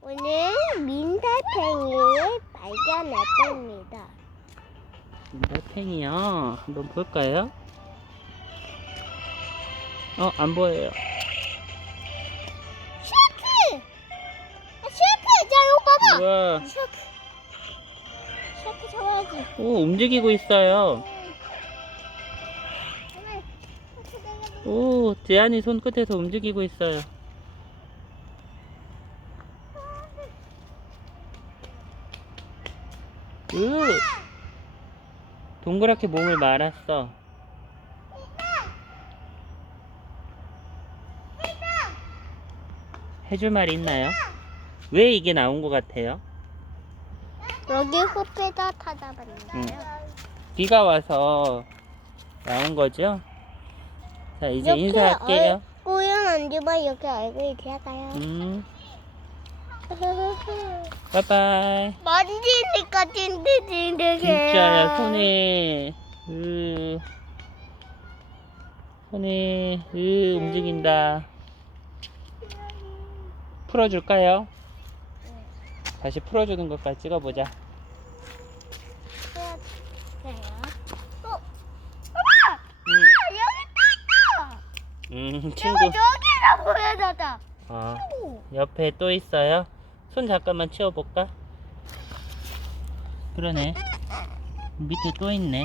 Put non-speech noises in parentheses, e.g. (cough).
오늘 민달팽이를 발견했답니다. 달팽이요. 한번 볼까요? 어, 안 보여요. 샤크! 아, 샤크! 자, 이거 봐봐! 우와. 샤크. 샤크 잡아야지. 오, 움직이고 있어요. 내가 오, 제안이 손끝에서 움직이고 있어요. 으! 동그랗게 몸을 말았어. 해줄 말 있나요? 왜 이게 나온 것 같아요? 여기 호패다 타다 봤나요? 응. 비가 와서 나온 거죠? 자, 이제 인사할게요. 꼬연 앉으면 이렇게 얼굴이 들어가요. 음, (laughs) 빠이빠이. 만지니까 찐득찐득해. 진짜야, 손에, 으, 손에, 으, 움직인다. 풀어줄까요? 다시 풀어주는 것까지 찍어보자. 어? 음, 여기 떴다! 음, 내가 친구. 여기다 보여줬다. 어, 옆에 또 있어요. 손 잠깐만 치워볼까? 그러네. 밑에 또 있네.